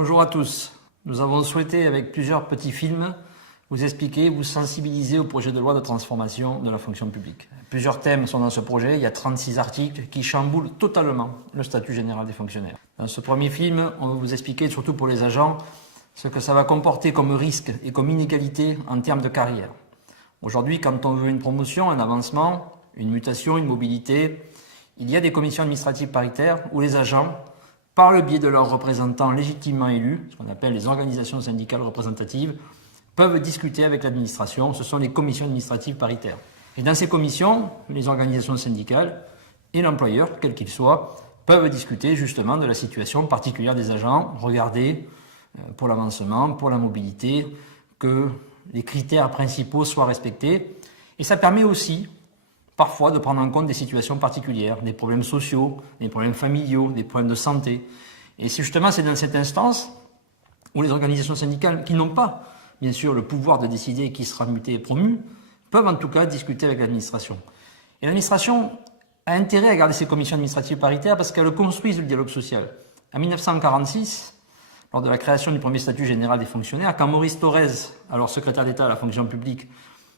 Bonjour à tous. Nous avons souhaité, avec plusieurs petits films, vous expliquer, vous sensibiliser au projet de loi de transformation de la fonction publique. Plusieurs thèmes sont dans ce projet, il y a 36 articles qui chamboulent totalement le statut général des fonctionnaires. Dans ce premier film, on va vous expliquer, surtout pour les agents, ce que ça va comporter comme risque et comme inégalité en termes de carrière. Aujourd'hui, quand on veut une promotion, un avancement, une mutation, une mobilité, il y a des commissions administratives paritaires où les agents, par le biais de leurs représentants légitimement élus, ce qu'on appelle les organisations syndicales représentatives, peuvent discuter avec l'administration. Ce sont les commissions administratives paritaires. Et dans ces commissions, les organisations syndicales et l'employeur, quel qu'il soit, peuvent discuter justement de la situation particulière des agents, regarder pour l'avancement, pour la mobilité, que les critères principaux soient respectés. Et ça permet aussi, parfois, de prendre en compte des situations particulières, des problèmes sociaux, des problèmes familiaux, des problèmes de santé. Et c'est dans cette instance où les organisations syndicales, qui n'ont pas, bien sûr, le pouvoir de décider qui sera muté et promu, peuvent en tout cas discuter avec l'administration. Et l'administration a intérêt à garder ces commissions administratives paritaires parce qu'elles construisent le dialogue social. En 1946, lors de la création du premier statut général des fonctionnaires, quand Maurice Thorez, alors secrétaire d'État à la fonction publique,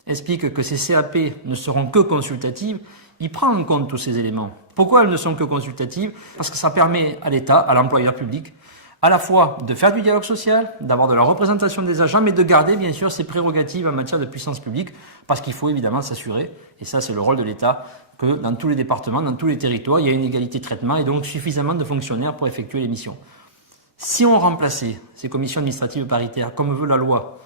explique que ces CAP ne seront que consultatives, il prend en compte tous ces éléments. Pourquoi elles ne sont que consultatives? Parce que ça permet à l'État, à l'employeur public, à la fois de faire du dialogue social, d'avoir de la représentation des agents, mais de garder bien sûr ses prérogatives en matière de puissance publique, parce qu'il faut évidemment s'assurer, et ça c'est le rôle de l'État, que dans tous les départements, dans tous les territoires, il y a une égalité de traitement et donc suffisamment de fonctionnaires pour effectuer les missions. Si on remplaçait ces commissions administratives paritaires, comme veut la loi,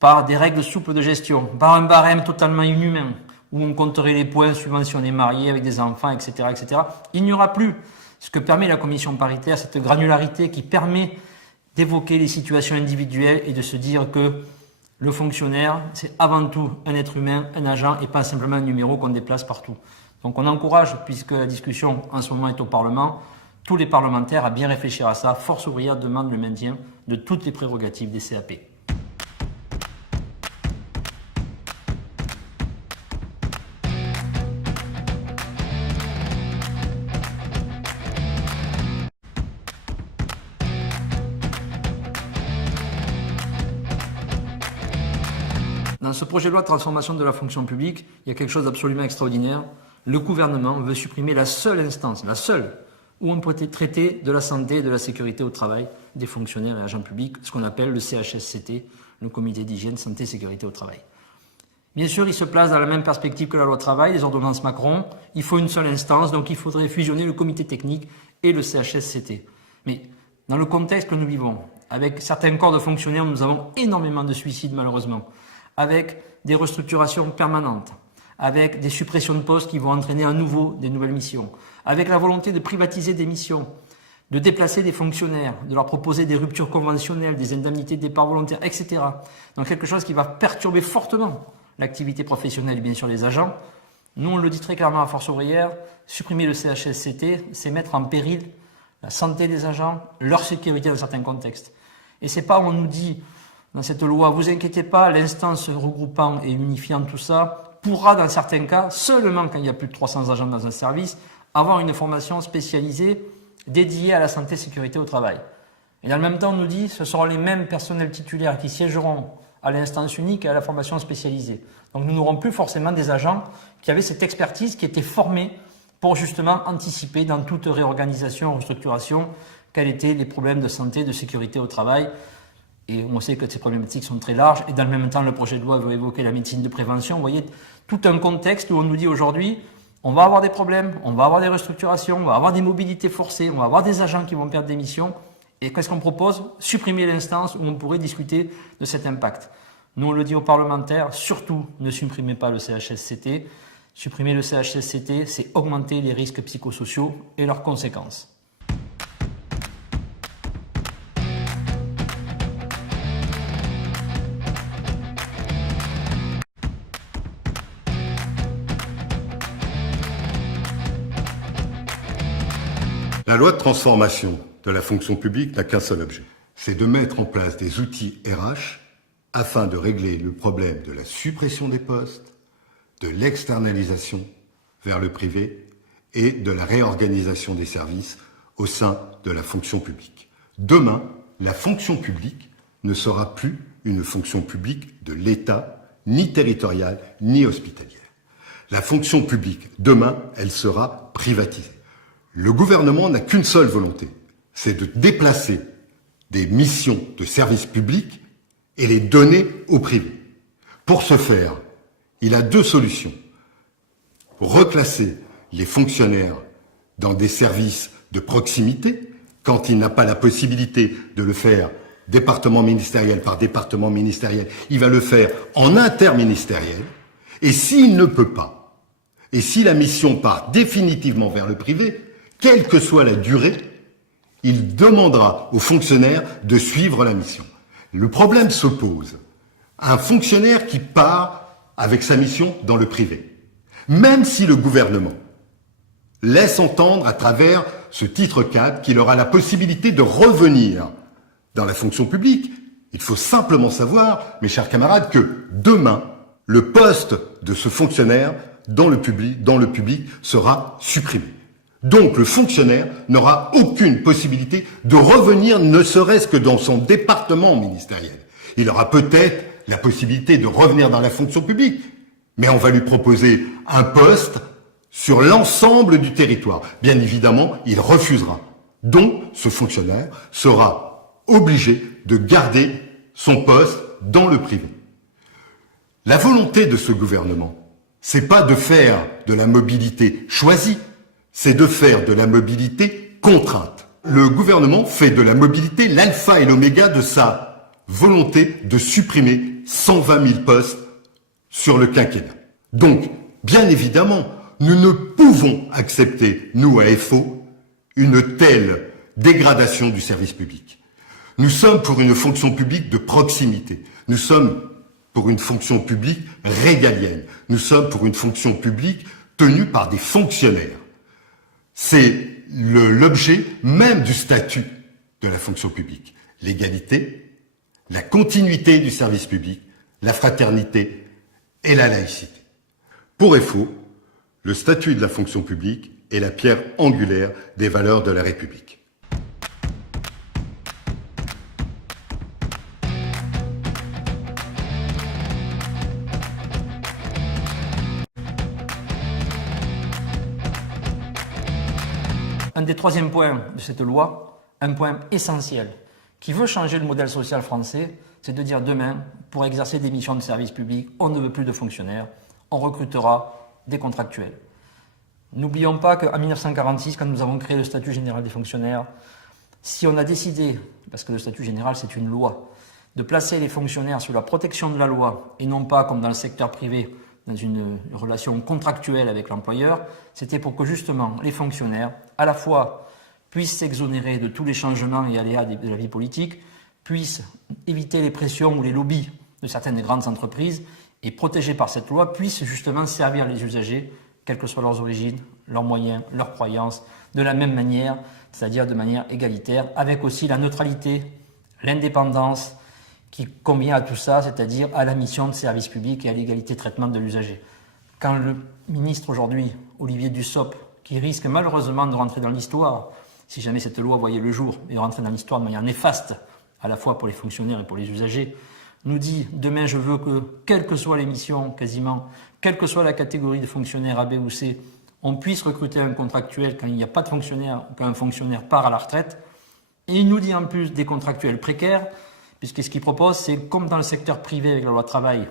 par des règles souples de gestion, par un barème totalement inhumain, où on compterait les points suivant si on est marié avec des enfants, etc., etc., il n'y aura plus ce que permet la commission paritaire, cette granularité qui permet d'évoquer les situations individuelles et de se dire que le fonctionnaire, c'est avant tout un être humain, un agent, et pas simplement un numéro qu'on déplace partout. Donc on encourage, puisque la discussion en ce moment est au Parlement, tous les parlementaires à bien réfléchir à ça. Force ouvrière demande le maintien de toutes les prérogatives des CAP. Dans ce projet de loi de transformation de la fonction publique, il y a quelque chose d'absolument extraordinaire. Le gouvernement veut supprimer la seule instance, la seule, où on peut traiter de la santé et de la sécurité au travail des fonctionnaires et agents publics, ce qu'on appelle le CHSCT, le Comité d'hygiène, santé et sécurité au travail. Bien sûr, il se place dans la même perspective que la loi travail, les ordonnances Macron. Il faut une seule instance, donc il faudrait fusionner le comité technique et le CHSCT. Mais dans le contexte que nous vivons, avec certains corps de fonctionnaires, nous avons énormément de suicides malheureusement, avec des restructurations permanentes, avec des suppressions de postes qui vont entraîner à nouveau des nouvelles missions, avec la volonté de privatiser des missions, de déplacer des fonctionnaires, de leur proposer des ruptures conventionnelles, des indemnités de départ volontaire, etc. Donc quelque chose qui va perturber fortement l'activité professionnelle et bien sûr les agents. Nous, on le dit très clairement à Force ouvrière, supprimer le CHSCT, c'est mettre en péril la santé des agents, leur sécurité dans certains contextes. Et c'est pas, on nous dit dans cette loi, vous inquiétez pas, l'instance regroupant et unifiant tout ça pourra, dans certains cas, seulement quand il y a plus de 300 agents dans un service, avoir une formation spécialisée dédiée à la santé et sécurité au travail. Et dans le même temps, on nous dit, ce seront les mêmes personnels titulaires qui siégeront à l'instance unique et à la formation spécialisée. Donc nous n'aurons plus forcément des agents qui avaient cette expertise, qui étaient formés pour justement anticiper dans toute réorganisation, restructuration, quels étaient les problèmes de santé, de sécurité au travail. Et on sait que ces problématiques sont très larges. Et dans le même temps, le projet de loi veut évoquer la médecine de prévention. Vous voyez, tout un contexte où on nous dit aujourd'hui, on va avoir des problèmes, on va avoir des restructurations, on va avoir des mobilités forcées, on va avoir des agents qui vont perdre des missions. Et qu'est-ce qu'on propose? Supprimer l'instance où on pourrait discuter de cet impact. Nous, on le dit aux parlementaires, surtout ne supprimez pas le CHSCT. Supprimer le CHSCT, c'est augmenter les risques psychosociaux et leurs conséquences. La loi de transformation de la fonction publique n'a qu'un seul objet, c'est de mettre en place des outils RH afin de régler le problème de la suppression des postes, de l'externalisation vers le privé et de la réorganisation des services au sein de la fonction publique. Demain, la fonction publique ne sera plus une fonction publique de l'État, ni territoriale, ni hospitalière. La fonction publique, demain, elle sera privatisée. Le gouvernement n'a qu'une seule volonté, c'est de déplacer des missions de service public et les donner au privé. Pour ce faire, il a deux solutions. Reclasser les fonctionnaires dans des services de proximité, quand il n'a pas la possibilité de le faire département ministériel par département ministériel, il va le faire en interministériel, et s'il ne peut pas, et si la mission part définitivement vers le privé, quelle que soit la durée, il demandera aux fonctionnaires de suivre la mission. Le problème se pose à un fonctionnaire qui part avec sa mission dans le privé. Même si le gouvernement laisse entendre à travers ce titre 4 qu'il aura la possibilité de revenir dans la fonction publique, il faut simplement savoir, mes chers camarades, que demain, le poste de ce fonctionnaire dans le public sera supprimé. Donc le fonctionnaire n'aura aucune possibilité de revenir, ne serait-ce que dans son département ministériel. Il aura peut-être la possibilité de revenir dans la fonction publique, mais on va lui proposer un poste sur l'ensemble du territoire. Bien évidemment, il refusera. Donc ce fonctionnaire sera obligé de garder son poste dans le privé. La volonté de ce gouvernement, c'est pas de faire de la mobilité choisie, c'est de faire de la mobilité contrainte. Le gouvernement fait de la mobilité l'alpha et l'oméga de sa volonté de supprimer 120 000 postes sur le quinquennat. Donc, bien évidemment, nous ne pouvons accepter, nous, à FO, une telle dégradation du service public. Nous sommes pour une fonction publique de proximité. Nous sommes pour une fonction publique régalienne. Nous sommes pour une fonction publique tenue par des fonctionnaires. C'est l'objet même du statut de la fonction publique. L'égalité, la continuité du service public, la fraternité et la laïcité. Pour FO, le statut de la fonction publique est la pierre angulaire des valeurs de la République. Un des troisièmes points de cette loi, un point essentiel, qui veut changer le modèle social français, c'est de dire demain, pour exercer des missions de service public, on ne veut plus de fonctionnaires, on recrutera des contractuels. N'oublions pas qu'en 1946, quand nous avons créé le statut général des fonctionnaires, si on a décidé, parce que le statut général c'est une loi, de placer les fonctionnaires sous la protection de la loi et non pas comme dans le secteur privé, dans une relation contractuelle avec l'employeur, c'était pour que justement les fonctionnaires, à la fois, puissent s'exonérer de tous les changements et aléas de la vie politique, puissent éviter les pressions ou les lobbies de certaines grandes entreprises et, protégés par cette loi, puissent justement servir les usagers, quelles que soient leurs origines, leurs moyens, leurs croyances, de la même manière, c'est-à-dire de manière égalitaire, avec aussi la neutralité, l'indépendance, qui convient à tout ça, c'est-à-dire à la mission de service public et à l'égalité de traitement de l'usager. Quand le ministre aujourd'hui, Olivier Dussopt, qui risque malheureusement de rentrer dans l'histoire, si jamais cette loi voyait le jour, et de rentrer dans l'histoire de manière néfaste, à la fois pour les fonctionnaires et pour les usagers, nous dit demain je veux que, quelles que soient les missions quasiment, quelle que soit la catégorie de fonctionnaires A, B ou C, on puisse recruter un contractuel quand il n'y a pas de fonctionnaire, quand un fonctionnaire part à la retraite. Et il nous dit en plus des contractuels précaires, puisque ce qu'il propose, c'est comme dans le secteur privé avec la loi travail,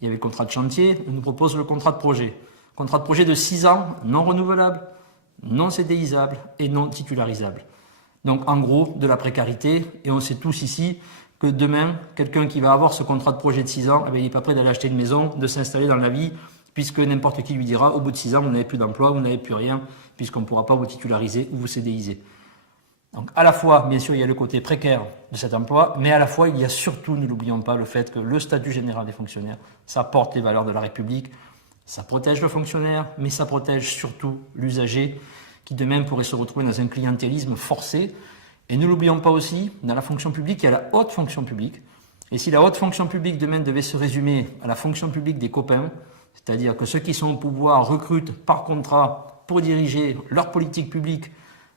il y avait le contrat de chantier, il nous propose le contrat de projet. Contrat de projet de 6 ans, non renouvelable, non CDIsable et non titularisable. Donc en gros, de la précarité, et on sait tous ici que demain, quelqu'un qui va avoir ce contrat de projet de 6 ans, il n'est pas prêt d'aller acheter une maison, de s'installer dans la vie, puisque n'importe qui lui dira, au bout de 6 ans, vous n'avez plus d'emploi, vous n'avez plus rien, puisqu'on ne pourra pas vous titulariser ou vous CDIser. Donc à la fois, bien sûr, il y a le côté précaire de cet emploi, mais à la fois, il y a surtout, ne l'oublions pas, le fait que le statut général des fonctionnaires, ça porte les valeurs de la République, ça protège le fonctionnaire, mais ça protège surtout l'usager, qui demain pourrait se retrouver dans un clientélisme forcé. Et ne l'oublions pas aussi, dans la fonction publique, il y a la haute fonction publique. Et si la haute fonction publique demain devait se résumer à la fonction publique des copains, c'est-à-dire que ceux qui sont au pouvoir recrutent par contrat pour diriger leur politique publique,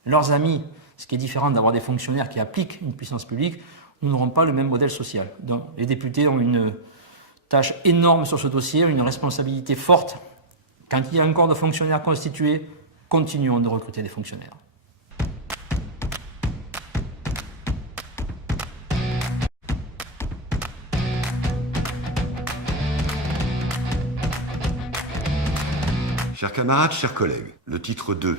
leurs amis, ce qui est différent d'avoir des fonctionnaires qui appliquent une puissance publique, nous n'aurons pas le même modèle social. Donc, les députés ont une tâche énorme sur ce dossier, une responsabilité forte. Quand il y a encore de fonctionnaires constitués, continuons de recruter des fonctionnaires. Chers camarades, chers collègues, le titre 2,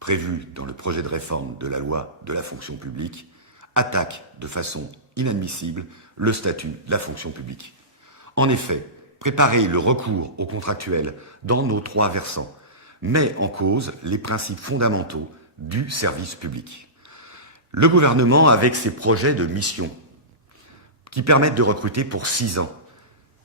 prévu dans le projet de réforme de la loi de la fonction publique, attaque de façon inadmissible le statut de la fonction publique. En effet, préparer le recours aux contractuels dans nos 3 versants met en cause les principes fondamentaux du service public. Le gouvernement, avec ses projets de mission, qui permettent de recruter pour 6 ans,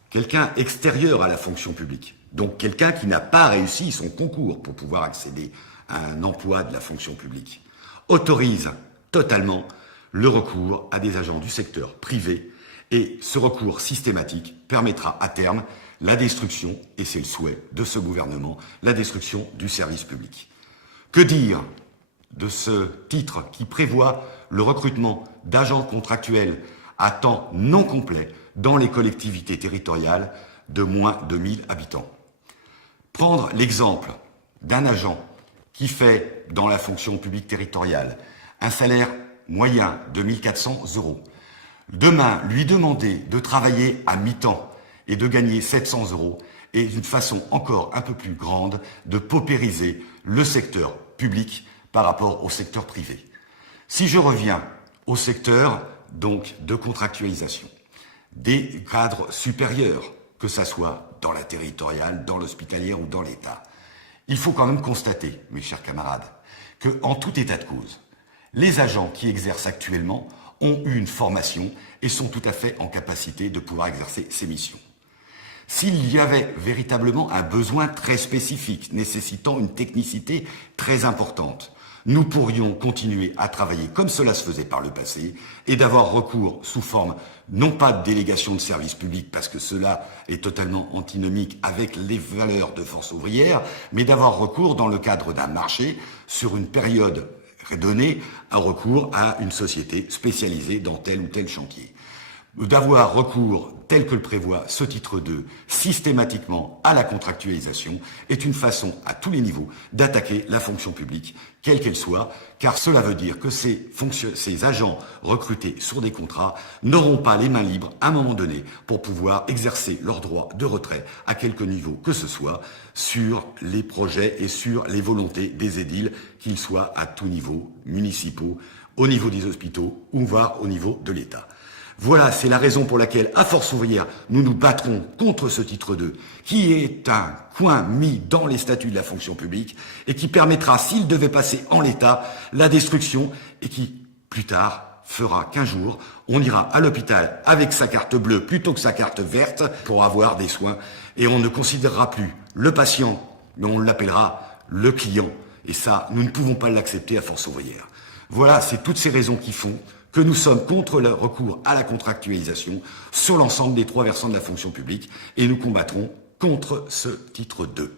quelqu'un extérieur à la fonction publique, donc quelqu'un qui n'a pas réussi son concours pour pouvoir accéder à un emploi de la fonction publique, autorise totalement le recours à des agents du secteur privé, et ce recours systématique permettra à terme la destruction, et c'est le souhait de ce gouvernement, la destruction du service public. Que dire de ce titre qui prévoit le recrutement d'agents contractuels à temps non complet dans les collectivités territoriales de moins de 1000 habitants? Prendre l'exemple d'un agent qui fait, dans la fonction publique territoriale, un salaire moyen de 1 400 €. Demain, lui demander de travailler à mi-temps et de gagner 700 € est une façon encore un peu plus grande de paupériser le secteur public par rapport au secteur privé. Si je reviens au secteur donc de contractualisation, des cadres supérieurs, que ça soit dans la territoriale, dans l'hospitalière ou dans l'État, il faut quand même constater, mes chers camarades, que en tout état de cause, les agents qui exercent actuellement ont eu une formation et sont tout à fait en capacité de pouvoir exercer ces missions. S'il y avait véritablement un besoin très spécifique, nécessitant une technicité très importante, nous pourrions continuer à travailler comme cela se faisait par le passé et d'avoir recours sous forme non pas de délégation de service public parce que cela est totalement antinomique avec les valeurs de force ouvrière, mais d'avoir recours dans le cadre d'un marché sur une période donnée, un recours à une société spécialisée dans tel ou tel chantier. D'avoir recours, tel que le prévoit ce titre 2, systématiquement à la contractualisation, est une façon, à tous les niveaux, d'attaquer la fonction publique, quelle qu'elle soit, car cela veut dire que ces agents recrutés sur des contrats n'auront pas les mains libres à un moment donné pour pouvoir exercer leur droit de retrait à quelque niveau que ce soit sur les projets et sur les volontés des édiles, qu'ils soient à tous niveaux, municipaux, au niveau des hôpitaux ou voire au niveau de l'État. Voilà, c'est la raison pour laquelle, à Force ouvrière, nous nous battrons contre ce titre 2, qui est un coin mis dans les statuts de la fonction publique et qui permettra, s'il devait passer en l'état, la destruction et qui, plus tard, fera qu'un jour, on ira à l'hôpital avec sa carte bleue plutôt que sa carte verte pour avoir des soins et on ne considérera plus le patient, mais on l'appellera le client. Et ça, nous ne pouvons pas l'accepter à Force ouvrière. Voilà, c'est toutes ces raisons qui font que nous sommes contre le recours à la contractualisation sur l'ensemble des 3 versants de la fonction publique et nous combattrons contre ce titre 2.